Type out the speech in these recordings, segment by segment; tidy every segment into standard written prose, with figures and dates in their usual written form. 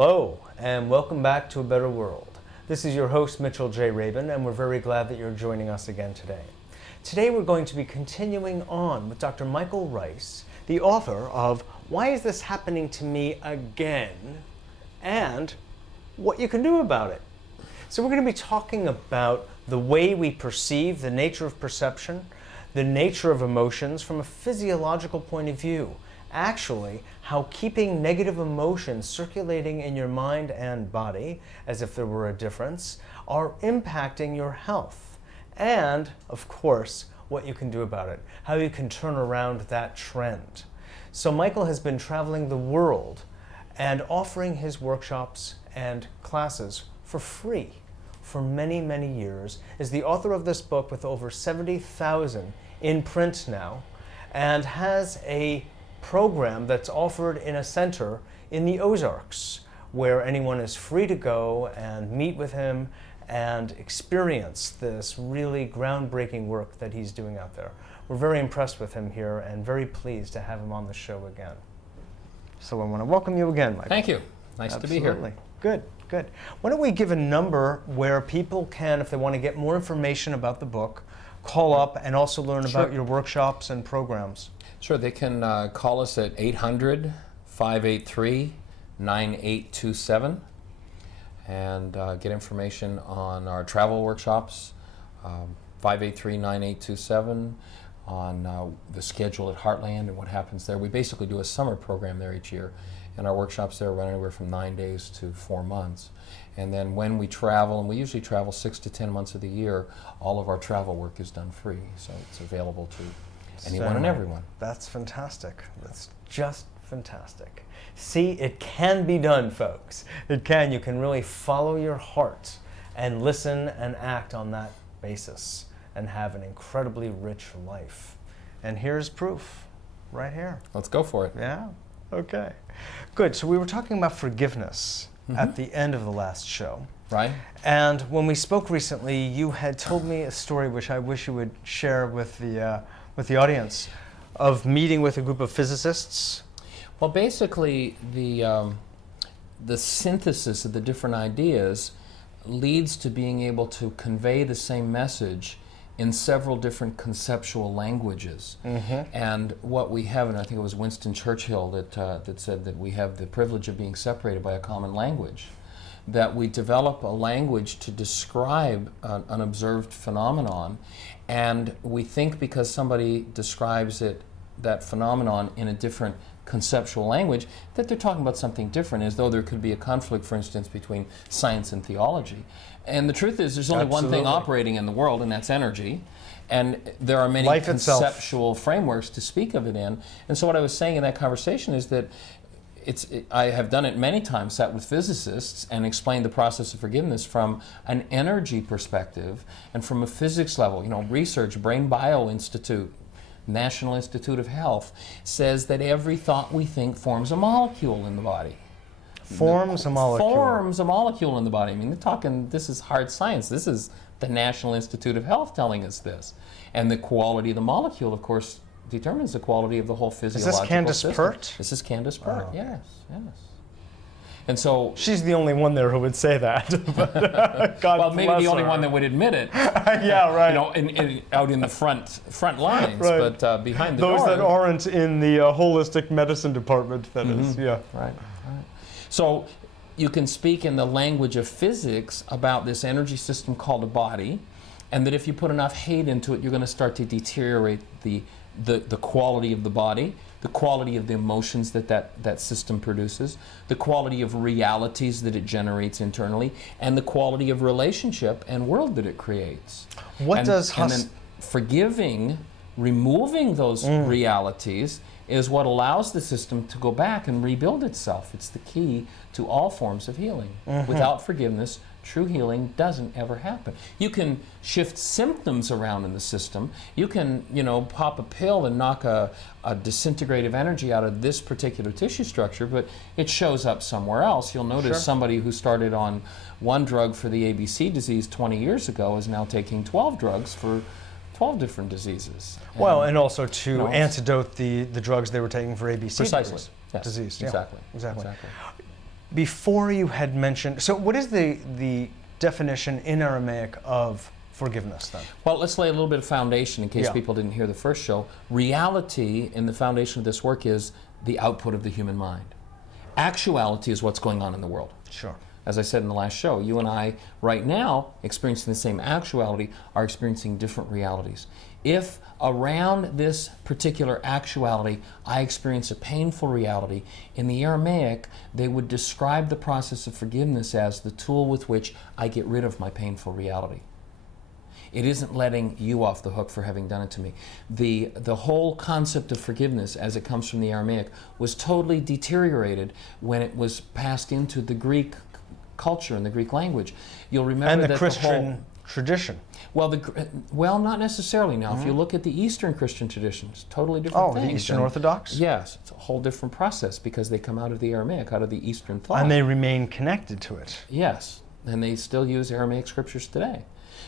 Hello, and welcome back to A Better World. This is your host, Mitchell Rabin, and we're very glad that you're joining us again today. Today we're going to be continuing on with Dr. Michael Ryce, the author of Why Is This Happening to Me Again? And what you can do about it. So we're going to be talking about the way we perceive, the nature of perception, the nature of emotions from a physiological point of view. Actually, how keeping negative emotions circulating in your mind and body, as if there were a difference, are impacting your health. And, of course, what you can do about it, how you can turn around that trend. So Michael has been traveling the world and offering his workshops and classes for free for many, many years, is the author of this book with over 70,000 in print now, and has a program that's offered in a center in the Ozarks where anyone is free to go and meet with him and experience this really groundbreaking work that he's doing out there. We're very impressed with him here and very pleased to have him on the show again. So I want to welcome you again, Michael. Thank you. Nice to be here. Good, good. Why don't we give a number where people can, if they want to get more information about the book, call up and also learn about your workshops and programs? Sure, they can call us at 800-583-9827 and get information on our travel workshops, 583-9827, on the schedule at Heartland and what happens there. We basically do a summer program there each year, and our workshops there run anywhere from 9 days to 4 months. And then when we travel, and we usually travel 6 to 10 months of the year, all of our travel work is done free, so it's available to anyone and everyone. That's fantastic. That's just fantastic. See, it can be done, folks. It can. You can really follow your heart and listen and act on that basis and have an incredibly rich life. And here's proof right here. Let's go for it. Yeah? Okay. Good. So we were talking about forgiveness at the end of the last show. Right. And when we spoke recently, you had told me a story which I wish you would share with the audience, of meeting with a group of physicists. Well, basically, the synthesis of the different ideas leads to being able to convey the same message in several different conceptual languages. And what we have, and I think it was Winston Churchill that said that we have the privilege of being separated by a common language, that we develop a language to describe an observed phenomenon, and we think because somebody describes that phenomenon in a different conceptual language, that they're talking about something different, as though there could be a conflict, for instance, between science and theology. And the truth is, there's only one thing operating in the world, and that's energy. And there are many conceptual frameworks to speak of it in. And so what I was saying in that conversation is that I have done it many times, sat with physicists and explained the process of forgiveness from an energy perspective and from a physics level. You know, research, Brain Bio Institute, National Institute of Health, says that every thought we think forms a molecule in the body. Forms a molecule. Forms a molecule in the body. I mean, they're talking, this is hard science. This is the National Institute of Health telling us this. And the quality of the molecule, of course, determines the quality of the whole physiological system. Is this Candace Pert? This is Candace Pert, yes, yes. And so... She's the only one there who would say that. God well, maybe the only one that would admit it. Yeah, right. You know, out in the front lines, right. But behind the door. Those that aren't in the holistic medicine department, that is, yeah. Right. So you can speak in the language of physics about this energy system called a body, and that if you put enough hate into it, you're going to start to deteriorate the quality of the body, the quality of the emotions that system produces, the quality of realities that it generates internally, and the quality of relationship and world that it creates. And then forgiving, removing those realities is what allows the system to go back and rebuild itself. It's the key to all forms of healing. Without forgiveness, true healing doesn't ever happen. You can shift symptoms around in the system. You can, pop a pill and knock a disintegrative energy out of this particular tissue structure, but it shows up somewhere else. You'll notice somebody who started on one drug for the ABC disease 20 years ago is now taking 12 drugs for 12 different diseases. And also to antidote the drugs they were taking for ABC precisely. disease. Exactly. before you had mentioned, so what is the definition in Aramaic of forgiveness then? Well, let's lay a little bit of foundation in case people didn't hear the first show. Reality in the foundation of this work is the output of the human mind. Actuality is what's going on in the world. Sure. As I said in the last show, you and I, right now, experiencing the same actuality, are experiencing different realities. If around this particular actuality I experience a painful reality, in the Aramaic, they would describe the process of forgiveness as the tool with which I get rid of my painful reality. It isn't letting you off the hook for having done it to me. The whole concept of forgiveness, as it comes from the Aramaic, was totally deteriorated when it was passed into the Greek culture and the Greek language. You'll remember and that the Christian tradition. Well, not necessarily. Now, if you look at the Eastern Christian traditions, totally different things. The Eastern Orthodox? Yes, it's a whole different process because they come out of the Aramaic, out of the Eastern thought. And they remain connected to it. Yes, and they still use Aramaic scriptures today.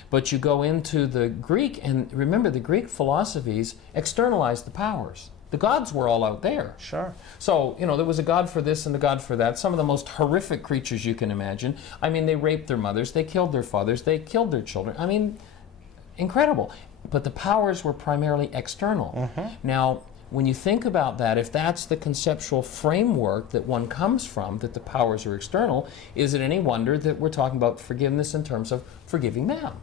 But you go into the Greek, and remember, the Greek philosophies externalized the powers. The gods were all out there. Sure. So, there was a god for this and a god for that. Some of the most horrific creatures you can imagine. I mean, they raped their mothers, they killed their fathers, they killed their children. I mean, incredible. But the powers were primarily external. Now, when you think about that, if that's the conceptual framework that one comes from, that the powers are external, is it any wonder that we're talking about forgiveness in terms of forgiving them?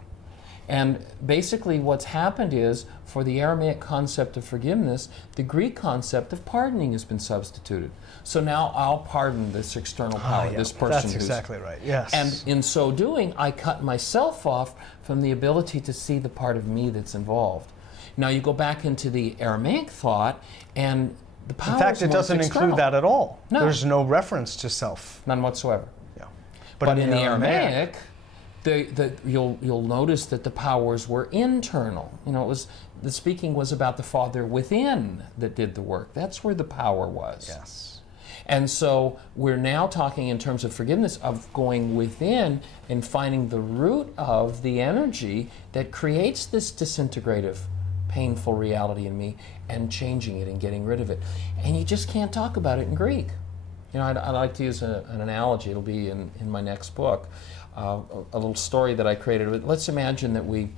And basically what's happened is, for the Aramaic concept of forgiveness, the Greek concept of pardoning has been substituted. So now I'll pardon this external power, this person That's exactly right, yes. And in so doing, I cut myself off from the ability to see the part of me that's involved. Now you go back into the Aramaic thought, and the power in fact, it doesn't include that at all. No. There's no reference to self. None whatsoever. Yeah. But in the Aramaic, you'll notice that the powers were internal. The speaking was about the Father within that did the work. That's where the power was. Yes. And so we're now talking in terms of forgiveness, of going within and finding the root of the energy that creates this disintegrative, painful reality in me, and changing it and getting rid of it. And you just can't talk about it in Greek. I'd like to use an analogy. It'll be in my next book. A little story that I created. Let's imagine that we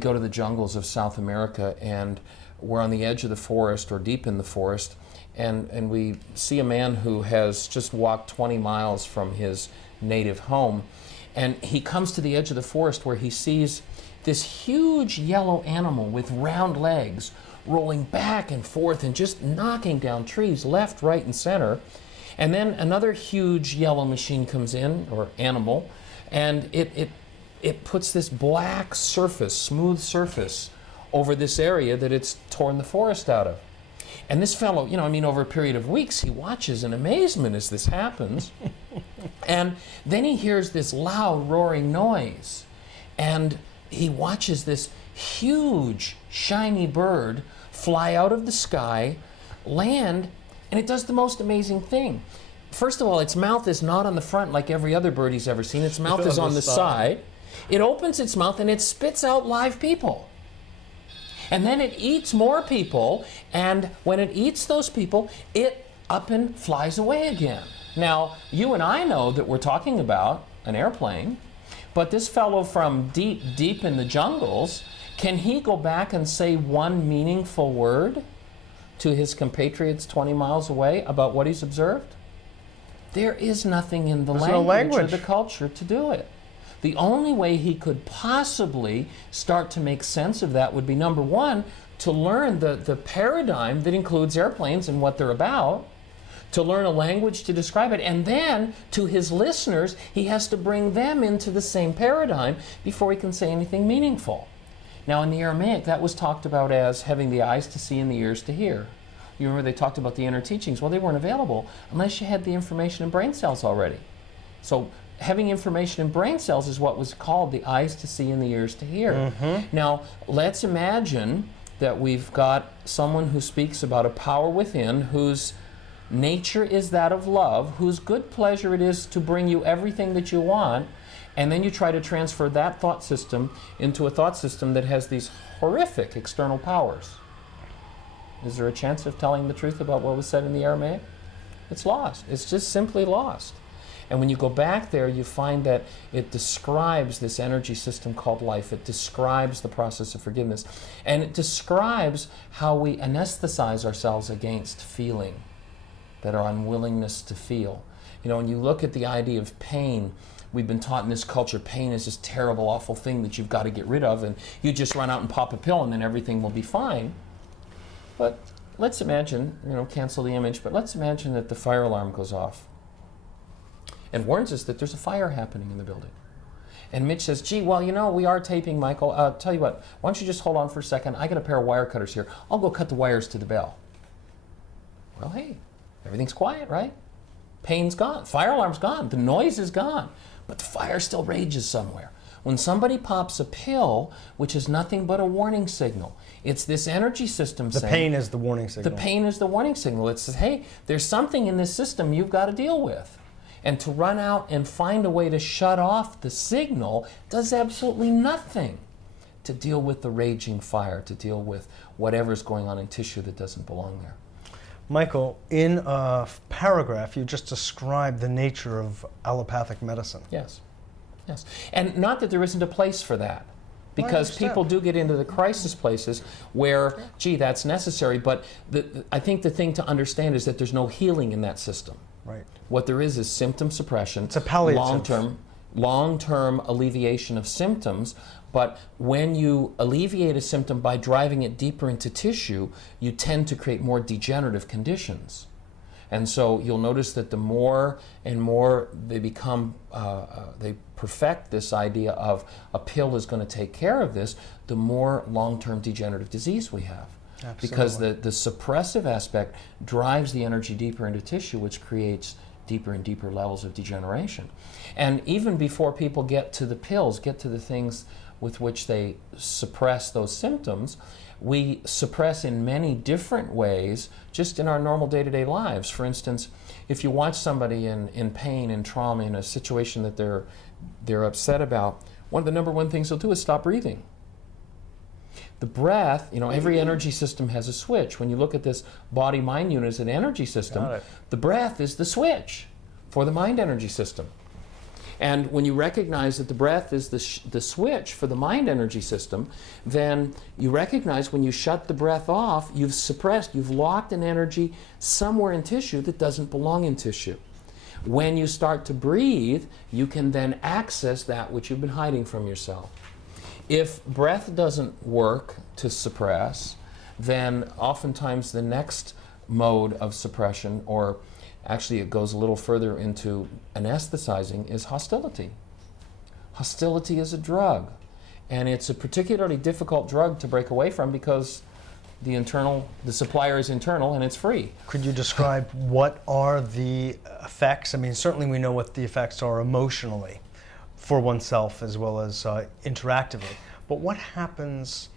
go to the jungles of South America, and we're on the edge of the forest or deep in the forest, and we see a man who has just walked 20 miles from his native home, and he comes to the edge of the forest where he sees this huge yellow animal with round legs rolling back and forth and just knocking down trees left, right, and center. And then another huge yellow machine comes in, or animal, and it puts this black surface, smooth surface, over this area that it's torn the forest out of. And this fellow, over a period of weeks, he watches in amazement as this happens. And then he hears this loud roaring noise. And he watches this huge, shiny bird fly out of the sky, land, and it does the most amazing thing. First of all, its mouth is not on the front like every other bird he's ever seen. Its mouth is on the side. It opens its mouth and it spits out live people. And then it eats more people, and when it eats those people, it up and flies away again. Now, you and I know that we're talking about an airplane, but this fellow from deep, deep in the jungles, can he go back and say one meaningful word to his compatriots 20 miles away about what he's observed? There is nothing in the language or the culture to do it. The only way he could possibly start to make sense of that would be, number one, to learn the paradigm that includes airplanes and what they're about, to learn a language to describe it, and then to his listeners, he has to bring them into the same paradigm before he can say anything meaningful. Now, in the Aramaic, that was talked about as having the eyes to see and the ears to hear. You remember they talked about the inner teachings. Well, they weren't available unless you had the information in brain cells already. So having information in brain cells is what was called the eyes to see and the ears to hear. Now, let's imagine that we've got someone who speaks about a power within whose nature is that of love, whose good pleasure it is to bring you everything that you want, and then you try to transfer that thought system into a thought system that has these horrific external powers. Is there a chance of telling the truth about what was said in the Aramaic? It's lost. It's just simply lost. And when you go back there, you find that it describes this energy system called life. It describes the process of forgiveness. And it describes how we anesthetize ourselves against feeling, that our unwillingness to feel. You know, when you look at the idea of pain, we've been taught in this culture, pain is this terrible, awful thing that you've got to get rid of, and you just run out and pop a pill and then everything will be fine. But let's imagine, you know, cancel the image, but let's imagine that the fire alarm goes off and warns us that there's a fire happening in the building. And Mitch says, gee, well, you know, we are taping, Michael. Tell you what, why don't you just hold on for a second? I got a pair of wire cutters here. I'll go cut the wires to the bell. Well, hey, everything's quiet, right? Pain's gone. Fire alarm's gone. The noise is gone. But the fire still rages somewhere. When somebody pops a pill, which is nothing but a warning signal, it's this energy system saying... The pain is the warning signal. The pain is the warning signal. It says, hey, there's something in this system you've got to deal with. And to run out and find a way to shut off the signal does absolutely nothing to deal with the raging fire, to deal with whatever's going on in tissue that doesn't belong there. Michael, in a paragraph, you just described the nature of allopathic medicine. Yes, yes. And not that there isn't a place for that, because people do get into the crisis places where, gee, that's necessary, but I think the thing to understand is that there's no healing in that system. Right. What there is symptom suppression. It's a palliative. Long-term alleviation of symptoms, but when you alleviate a symptom by driving it deeper into tissue, you tend to create more degenerative conditions. And so you'll notice that the more and more they become, they perfect this idea of a pill is going to take care of this, the more long-term degenerative disease we have. Absolutely. Because the suppressive aspect drives the energy deeper into tissue, which creates deeper and deeper levels of degeneration. And even before people get to the pills, get to the things with which they suppress those symptoms, we suppress in many different ways just in our normal day-to-day lives. For instance, if you watch somebody in pain and trauma in a situation that they're upset about, one of the number one things they'll do is stop breathing. The breath, you know, every energy system has a switch. When you look at this body-mind unit as an energy system, the breath is the switch for the mind energy system. And when you recognize that the breath is the switch for the mind energy system, then you recognize when you shut the breath off, you've suppressed, you've locked an energy somewhere in tissue that doesn't belong in tissue. When you start to breathe, you can then access that which you've been hiding from yourself. If breath doesn't work to suppress, then oftentimes the next mode of suppression, or actually it goes a little further into anesthetizing, is hostility. Hostility is a drug, and it's a particularly difficult drug to break away from because the supplier is internal and it's free. Could you describe what are the effects? I mean, certainly we know what the effects are emotionally for oneself as well as interactively, but what happens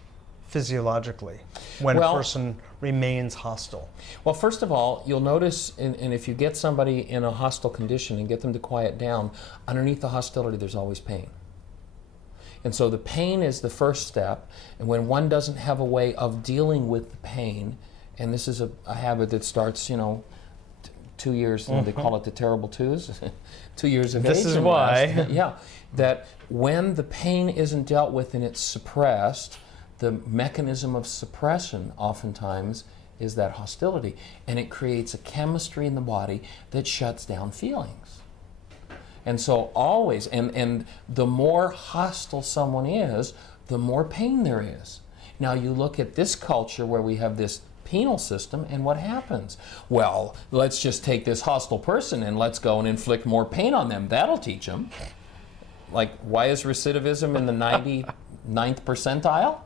physiologically when a person remains hostile? Well, first of all, you'll notice, and if you get somebody in a hostile condition and get them to quiet down, underneath the hostility there's always pain. And so the pain is the first step, and when one doesn't have a way of dealing with the pain, and this is a habit that starts, 2 years, they call it the terrible twos, 2 years of age. This is why. Yeah, that when the pain isn't dealt with and it's suppressed, the mechanism of suppression oftentimes is that hostility, and it creates a chemistry in the body that shuts down feelings. And so always, and the more hostile someone is, the more pain there is. Now you look at this culture where we have this penal system, and what happens? Well, let's just take this hostile person and let's go and inflict more pain on them. That'll teach them. Like, why is recidivism in the 99th percentile?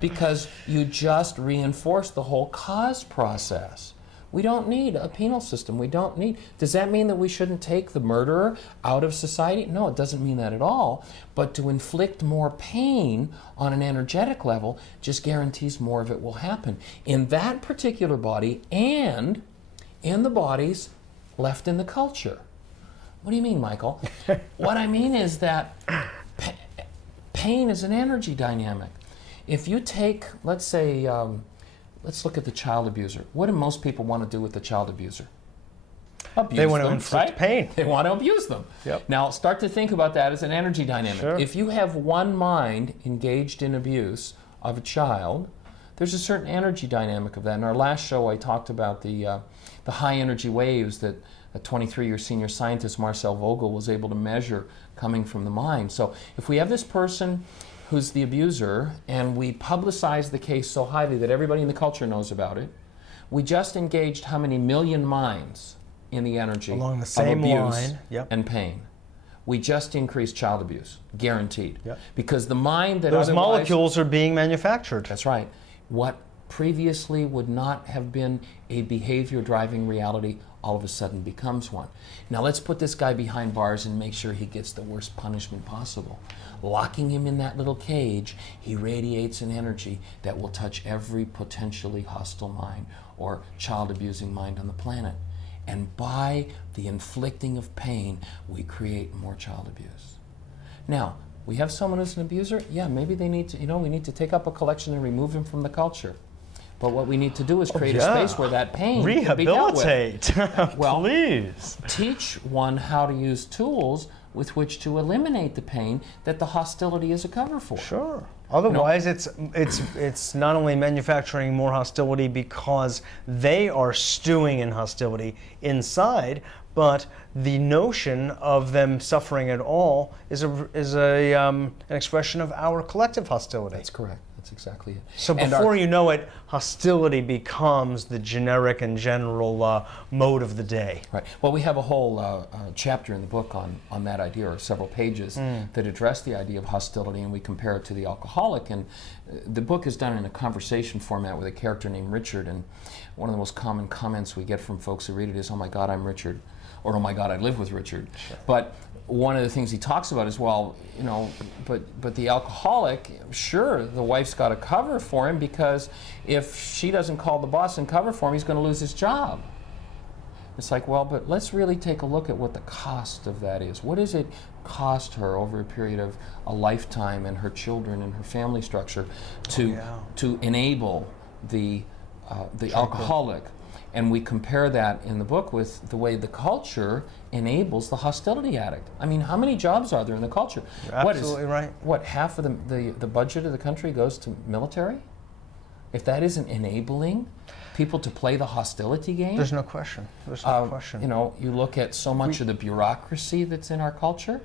Because you just reinforce the whole cause process. We don't need a penal system. We don't need... Does that mean that we shouldn't take the murderer out of society? No, it doesn't mean that at all. But to inflict more pain on an energetic level just guarantees more of it will happen in that particular body and in the bodies left in the culture. What do you mean, Michael? What I mean is that pain is an energy dynamic. If you take, let's say, let's look at the child abuser. What do most people want to do with the child abuser? abuse They want to them, inflict right? pain. They want to abuse them. Yep. Now, start to think about that as an energy dynamic. Sure. If you have one mind engaged in abuse of a child, there's a certain energy dynamic of that. In our last show, I talked about the high energy waves that a 23-year senior scientist, Marcel Vogel, was able to measure coming from the mind. So if we have this person who's the abuser, and we publicize the case so highly that everybody in the culture knows about it, we just engaged how many million minds in the energy Along the same of abuse line. Yep. and pain. We just increased child abuse, guaranteed. Yep. Because the mind that Those otherwise, molecules are being manufactured. that's right. What previously would not have been a behavior driving reality all of a sudden becomes one. Now let's put this guy behind bars and make sure he gets the worst punishment possible. Locking him in that little cage, he radiates an energy that will touch every potentially hostile mind or child abusing mind on the planet. And by the inflicting of pain, we create more child abuse. Now, we have someone who's an abuser, yeah, maybe they need to, we need to take up a collection and remove him from the culture. But what we need to do is create a space where that pain can be dealt with. Rehabilitate. Well, please. Teach one how to use tools with which to eliminate the pain that the hostility is a cover for. Sure. Otherwise, it's not only manufacturing more hostility because they are stewing in hostility inside, but the notion of them suffering at all is an expression of our collective hostility. That's correct. That's exactly it. So before you know it, hostility becomes the generic and general mode of the day. Right. Well, we have a whole chapter in the book on that idea, or several pages that address the idea of hostility, and we compare it to the alcoholic. And the book is done in a conversation format with a character named Richard. And one of the most common comments we get from folks who read it is, "Oh my God, I'm Richard," or "Oh my God, I live with Richard." Sure. But one of the things he talks about is, well, but the alcoholic, sure, the wife's got to cover for him, because if she doesn't call the boss and cover for him, he's going to lose his job. It's like, well, but let's really take a look at what the cost of that is. What does it cost her over a period of a lifetime and her children and her family structure to enable the alcoholic? And we compare that in the book with the way the culture enables the hostility addict. I mean, how many jobs are there in the culture? You're absolutely right. What, half of the budget of the country goes to military? If that isn't enabling people to play the hostility game? There's no question. There's no question. You look at so much of the bureaucracy that's in our culture.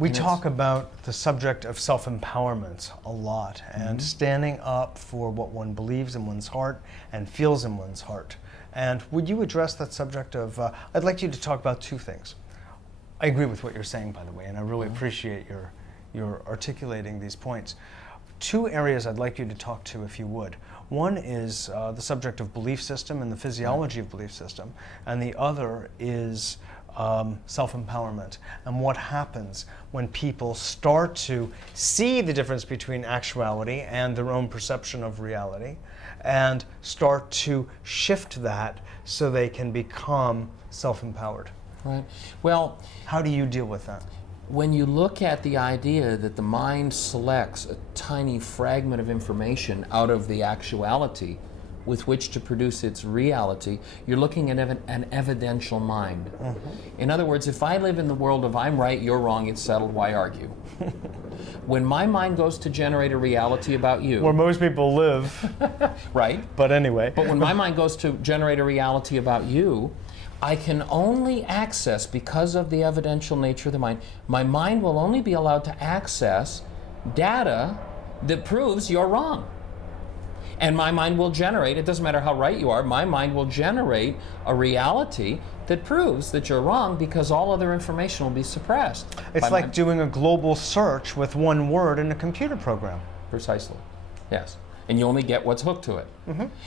We talk about the subject of self-empowerment a lot, and standing up for what one believes in one's heart and feels in one's heart. And would you address that subject of, I'd like you to talk about two things. I agree with what you're saying, by the way, and I really appreciate your articulating these points. Two areas I'd like you to talk to, if you would. One is the subject of belief system and the physiology of belief system, and the other is self-empowerment and what happens when people start to see the difference between actuality and their own perception of reality, and start to shift that so they can become self-empowered. Right. Well, how do you deal with that? When you look at the idea that the mind selects a tiny fragment of information out of the actuality with which to produce its reality, you're looking at an evidential mind. In other words, if I live in the world of I'm right, you're wrong, it's settled, why argue? When my mind goes to generate a reality about you... Where most people live. Right. But anyway. But when my mind goes to generate a reality about you, I can only access, because of the evidential nature of the mind, my mind will only be allowed to access data that proves you're wrong. And my mind will generate, it doesn't matter how right you are, my mind will generate a reality that proves that you're wrong, because all other information will be suppressed. It's like doing a global search with one word in a computer program. Precisely, yes. And you only get what's hooked to it.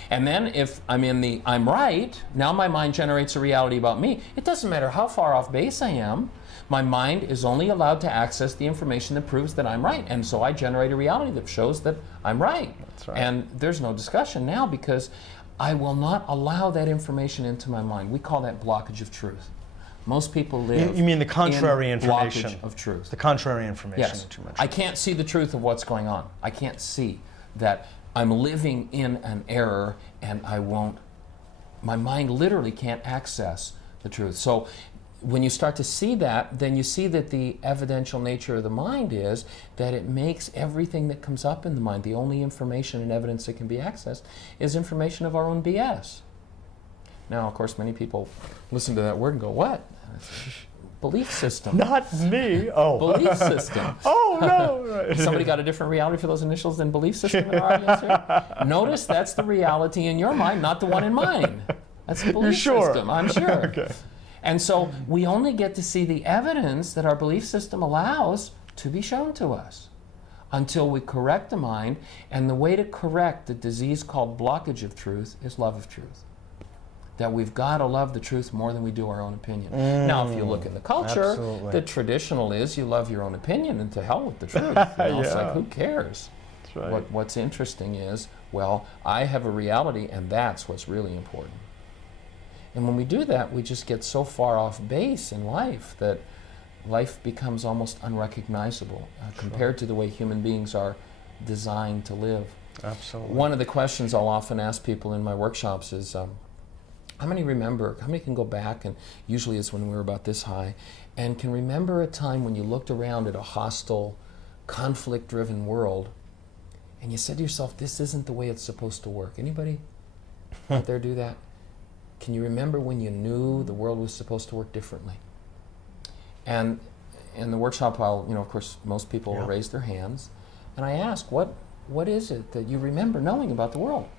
And then if I'm in the I'm right, now my mind generates a reality about me. It doesn't matter how far off base I am, my mind is only allowed to access the information that proves that I'm right. And so I generate a reality that shows that I'm right. That's right. And there's no discussion now, because I will not allow that information into my mind. We call that blockage of truth. Most people live You mean the contrary in information. blockage of truth. The contrary information Yes. that you mentioned. I can't see the truth of what's going on. I can't see that I'm living in an error, and my mind literally can't access the truth. So when you start to see that, then you see that the evidential nature of the mind is that it makes everything that comes up in the mind, the only information and evidence that can be accessed is information of our own BS. Now, of course, many people listen to that word and go, what? Belief system. Not me. Oh. Belief system. Oh, no. Somebody got a different reality for those initials than belief system in our audience here? Notice that's the reality in your mind, not the one in mine. That's the belief system, I'm sure. Okay. And so we only get to see the evidence that our belief system allows to be shown to us until we correct the mind. And the way to correct the disease called blockage of truth is love of truth. That we've got to love the truth more than we do our own opinion. Now, if you look in the culture, Absolutely. the traditional is you love your own opinion and to hell with the truth. It's like, who cares? That's right. What's interesting is, well, I have a reality, and that's what's really important. And when we do that, we just get so far off base in life that life becomes almost unrecognizable compared to the way human beings are designed to live. Absolutely. One of the questions I'll often ask people in my workshops is, how many can go back, and usually it's when we were about this high, and can remember a time when you looked around at a hostile, conflict-driven world, and you said to yourself, this isn't the way it's supposed to work. Anybody out there do that? Can you remember when you knew the world was supposed to work differently? And in the workshop, of course, most people will raise their hands, and I ask, what is it that you remember knowing about the world?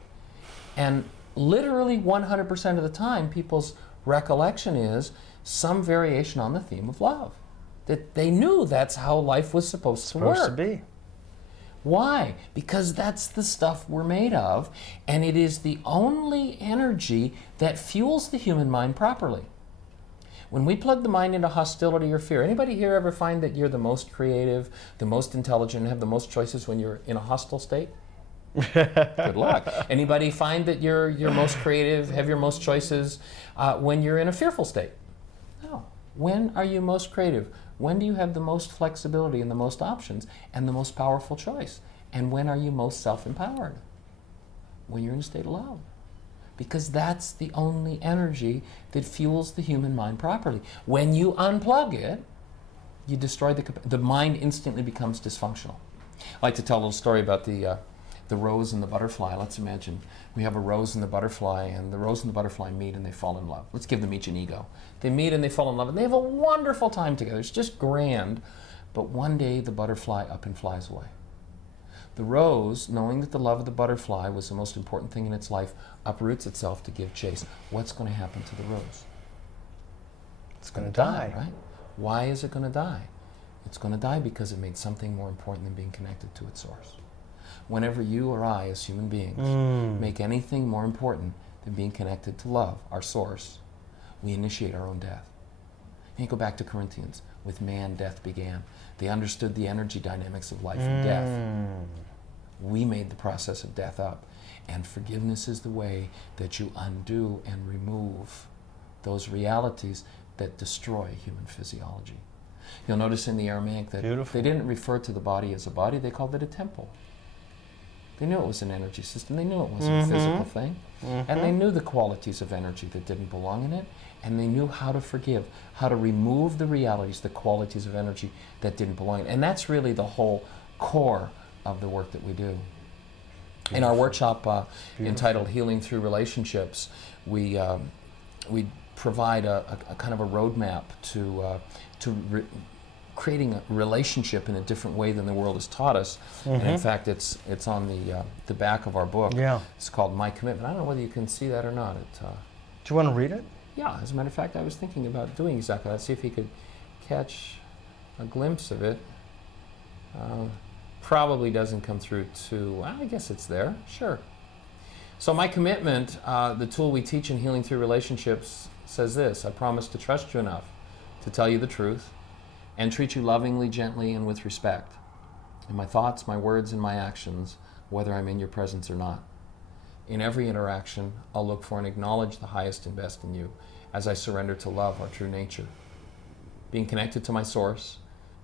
And literally 100% of the time, people's recollection is some variation on the theme of love. That they knew that's how life was supposed to work. Supposed to be. Why? Because that's the stuff we're made of, and it is the only energy that fuels the human mind properly. When we plug the mind into hostility or fear, anybody here ever find that you're the most creative, the most intelligent, and have the most choices when you're in a hostile state? Good luck. Anybody find that you're most creative, have your most choices when you're in a fearful state? No. When are you most creative? When do you have the most flexibility and the most options and the most powerful choice? And when are you most self-empowered? When you're in a state of love. Because that's the only energy that fuels the human mind properly. When you unplug it, you destroy the mind instantly becomes dysfunctional. I like to tell a little story about the rose and the butterfly. Let's imagine we have a rose and the butterfly, and the rose and the butterfly meet and they fall in love. Let's give them each an ego. They meet and they fall in love and they have a wonderful time together. It's just grand. But one day the butterfly up and flies away. The rose, knowing that the love of the butterfly was the most important thing in its life, uproots itself to give chase. What's going to happen to the rose? It's going to die. Right? Why is it going to die? It's going to die because it made something more important than being connected to its source. Whenever you or I, as human beings, make anything more important than being connected to love, our source, we initiate our own death. And you go back to Corinthians. With man, death began. They understood the energy dynamics of life and death. We made the process of death up. And forgiveness is the way that you undo and remove those realities that destroy human physiology. You'll notice in the Aramaic that they didn't refer to the body as a body, they called it a temple. They knew it was an energy system. They knew it wasn't a physical thing. And they knew the qualities of energy that didn't belong in it. And they knew how to forgive, how to remove the realities, the qualities of energy that didn't belong in it. And that's really the whole core of the work that we do. In our workshop entitled Healing Through Relationships, we provide a kind of a roadmap to creating a relationship in a different way than the world has taught us. And in fact, it's on the back of our book. Yeah. It's called My Commitment. I don't know whether you can see that or not. Do you want to read it? Yeah, as a matter of fact, I was thinking about doing exactly that. See if you could catch a glimpse of it. Probably doesn't come through too, I guess it's there, sure. So My Commitment, the tool we teach in Healing Through Relationships, says this: I promise to trust you enough to tell you the truth and treat you lovingly, gently, and with respect in my thoughts, my words, and my actions, whether I'm in your presence or not. In every interaction, I'll look for and acknowledge the highest and best in you as I surrender to love, our true nature. Being connected to my source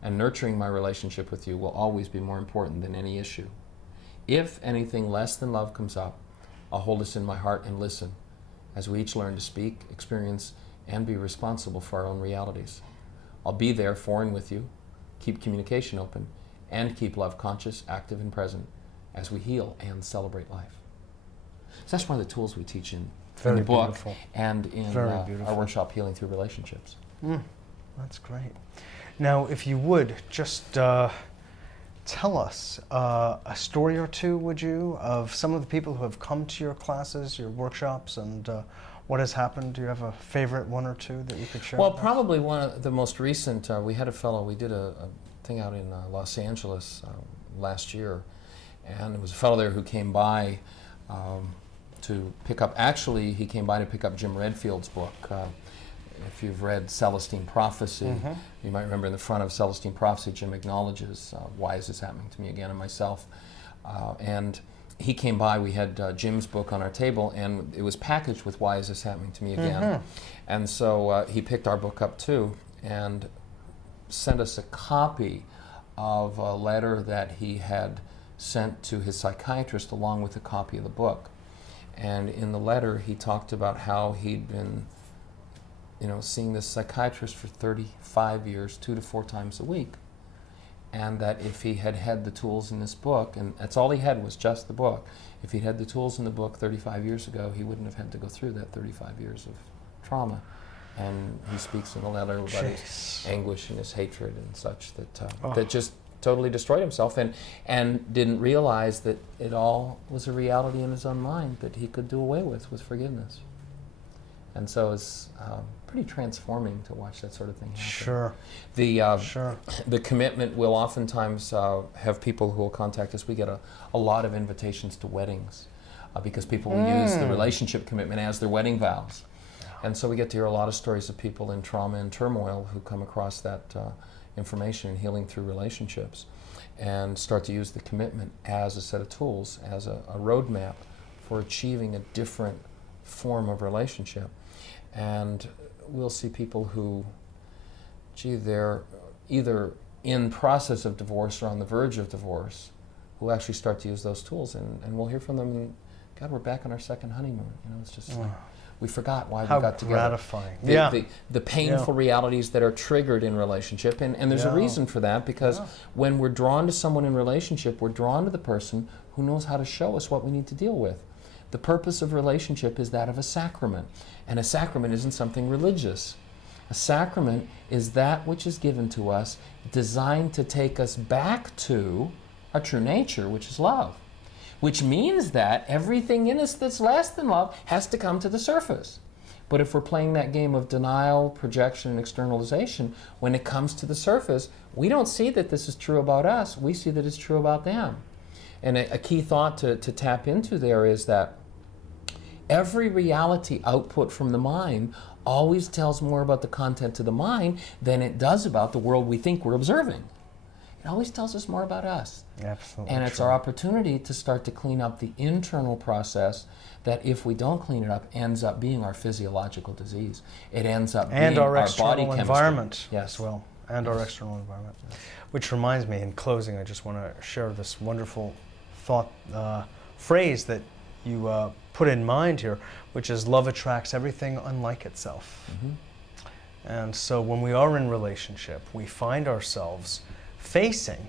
and nurturing my relationship with you will always be more important than any issue. If anything less than love comes up, I'll hold this in my heart and listen as we each learn to speak, experience, and be responsible for our own realities. I'll be there for and with you, keep communication open, and keep love conscious, active, and present as we heal and celebrate life. So that's one of the tools we teach in the book beautiful. And in our workshop, Healing Through Relationships. That's great. Now, if you would, just tell us a story or two, would you, of some of the people who have come to your classes, your workshops, and what has happened? Do you have a favorite one or two that you could share? Well, probably one of the most recent, we had a fellow, we did a thing out in Los Angeles last year, and there was a fellow there who came by to pick up, actually he came by to pick up Jim Redfield's book. If you've read Celestine Prophecy, you might remember in the front of Celestine Prophecy, Jim acknowledges, why is this happening to me again, and myself. And he came by, we had Jim's book on our table, and it was packaged with why is this happening to me again. And so he picked our book up too, and sent us a copy of a letter that he had sent to his psychiatrist along with a copy of the book. And in the letter, he talked about how he'd been, seeing this psychiatrist for 35 years, 2 to 4 times a week. And that if he had had the tools in this book, and that's all he had was just the book, if he'd had the tools in the book 35 years ago, he wouldn't have had to go through that 35 years of trauma. And he speaks in the letter about his anguish and his hatred and such that just totally destroyed himself, and didn't realize that it all was a reality in his own mind that he could do away with forgiveness. And so it's pretty transforming to watch that sort of thing happen. Sure. The commitment will oftentimes have people who will contact us. We get a lot of invitations to weddings because people will use the relationship commitment as their wedding vows. And so we get to hear a lot of stories of people in trauma and turmoil who come across that information in Healing Through Relationships and start to use the commitment as a set of tools, as a roadmap for achieving a different form of relationship. And we'll see people who, they're either in process of divorce or on the verge of divorce, who actually start to use those tools, and we'll hear from them, and God, we're back on our second honeymoon. It's just like, we forgot why we got together. How gratifying. The painful realities that are triggered in relationship, and there's a reason for that, because when we're drawn to someone in relationship, we're drawn to the person who knows how to show us what we need to deal with. The purpose of relationship is that of a sacrament, and a sacrament isn't something religious. A sacrament is that which is given to us, designed to take us back to our true nature, which is love. Which means that everything in us that's less than love has to come to the surface. But if we're playing that game of denial, projection, and externalization, when it comes to the surface, we don't see that this is true about us, we see that it's true about them. And a key thought to tap into there is that every reality output from the mind always tells more about the content of the mind than it does about the world we think we're observing. It always tells us more about us. Absolutely. And it's our opportunity to start to clean up the internal process that, if we don't clean it up, ends up being our physiological disease. It ends up being our body chemistry. Environment as well. And our external environment. Which reminds me, in closing, I just want to share this wonderful thought, phrase that you put in mind here, which is love attracts everything unlike itself. And so when we are in relationship, we find ourselves facing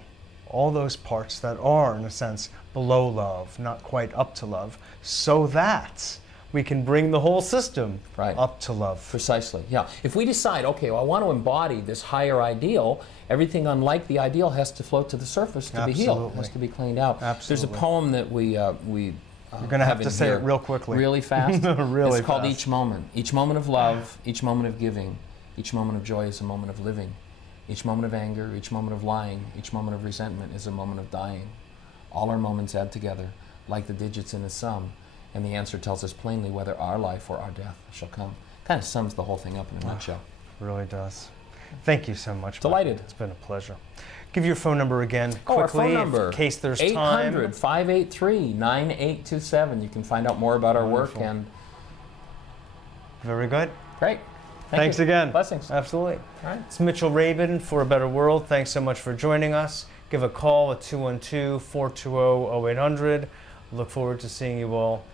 all those parts that are, in a sense, below love, not quite up to love, so that we can bring the whole system up to love. Precisely, yeah. If we decide, okay, well, I want to embody this higher ideal, everything unlike the ideal has to float to the surface to be healed, has to be cleaned out. Absolutely. There's a poem that we you're going to have to say it real quickly. Really fast? Really It's called fast. Each Moment. Each moment of love, each moment of giving, each moment of joy is a moment of living. Each moment of anger, each moment of lying, each moment of resentment is a moment of dying. All our moments add together, like the digits in a sum, and the answer tells us plainly whether our life or our death shall come. Kind of sums the whole thing up in a nutshell. Really does. Thank you so much. Delighted. It's been a pleasure. Give your phone number again quickly, our phone number, in case there's time. 800-583-9827. You can find out more about our work. And very good. Great. Thanks again. Blessings. Absolutely. All right. It's Mitchell Rabin for A Better World. Thanks so much for joining us. Give a call at 212-420-0800. Look forward to seeing you all